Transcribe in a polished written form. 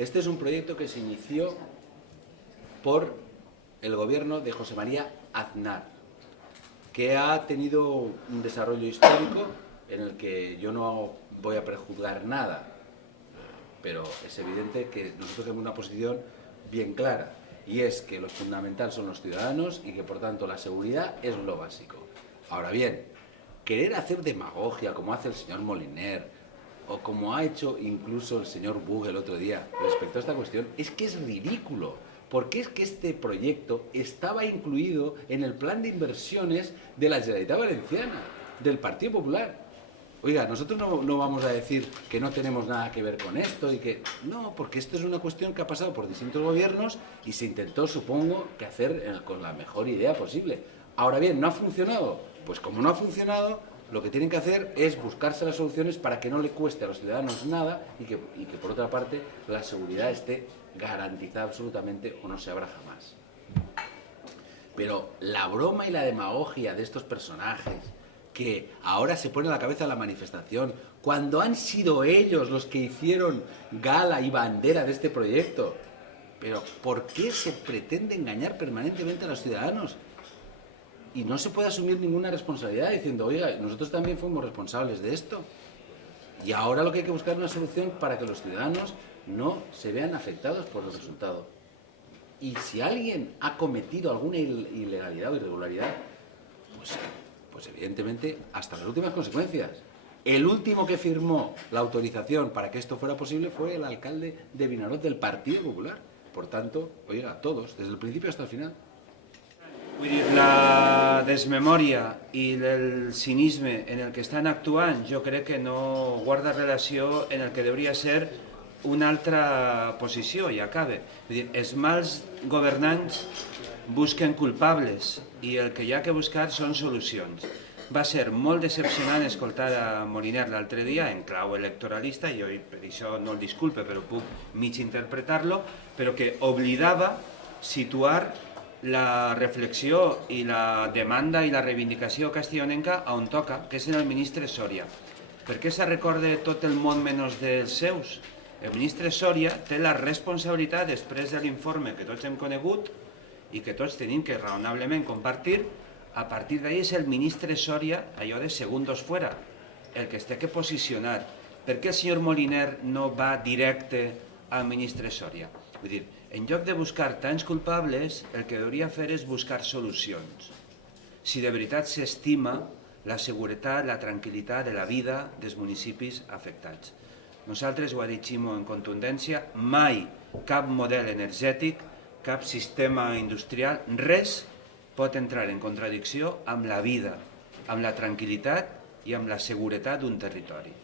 Este es un proyecto que se inició por el gobierno de José María Aznar, que ha tenido un desarrollo histórico en el que yo no voy a prejuzgar nada, pero es evidente que nosotros tenemos una posición bien clara, y es que lo fundamental son los ciudadanos y que por tanto la seguridad es lo básico. Ahora bien, querer hacer demagogia como hace el señor Moliner o como ha hecho incluso el señor Buch el otro día respecto a esta cuestión, es que es ridículo, porque es que este proyecto estaba incluido en el plan de inversiones de la Generalitat Valenciana, del Partido Popular. Oiga, nosotros no vamos a decir que no tenemos nada que ver con esto y que... No, porque esto es una cuestión que ha pasado por distintos gobiernos y se intentó, supongo, que hacer con la mejor idea posible. Ahora bien, ¿no ha funcionado? Pues como no ha funcionado, lo que tienen que hacer es buscarse las soluciones para que no le cueste a los ciudadanos nada y que por otra parte la seguridad esté garantizada absolutamente o no se abra jamás. Pero la broma y la demagogia de estos personajes que ahora se ponen a la cabeza de la manifestación, cuando han sido ellos los que hicieron gala y bandera de este proyecto. Pero ¿por qué se pretende engañar permanentemente a los ciudadanos? Y no se puede asumir ninguna responsabilidad diciendo, oiga, nosotros también fuimos responsables de esto. Y ahora lo que hay que buscar es una solución para que los ciudadanos no se vean afectados por el resultado. Y si alguien ha cometido alguna ilegalidad o irregularidad, pues evidentemente hasta las últimas consecuencias. El último que firmó la autorización para que esto fuera posible fue el alcalde de Vinaròs del Partido Popular. Por tanto, oiga, todos, desde el principio hasta el final. Vull dir, la desmemòria i el cinisme en el que estan actuant jo crec que no guarda relació en el que hauria ser una altra posició, i acabe. Vull dir, els mals governants busquen culpables i el que hi ha que buscar són solucions. Va ser molt decepcionant escoltar a Moliner l'altre dia en clau electoralista, i jo per això no el disculpe, però puc mig interpretar-lo, però que oblidava situar la reflexió i la demanda i la reivindicació castellonenca on toca, que és en el ministre Soria. Per què se recorda tot el món menys dels seus? El ministre Soria té la responsabilitat, després de l'informe que tots hem conegut i que tots tenim que raonablement compartir, a partir d'ahir és el ministre Soria, allò de segundos fuera, el que es té que posicionar. Per què el senyor Moliner no va directe al ministre Soria? Vull dir, en lloc de buscar tants culpables, el que hauria de fer és buscar solucions. Si de veritat s'estima la seguretat, la tranquil·litat de la vida dels municipis afectats. Nosaltres, ho ha dit Ximo en contundència, mai cap model energètic, cap sistema industrial, res pot entrar en contradicció amb la vida, amb la tranquil·litat i amb la seguretat d'un territori.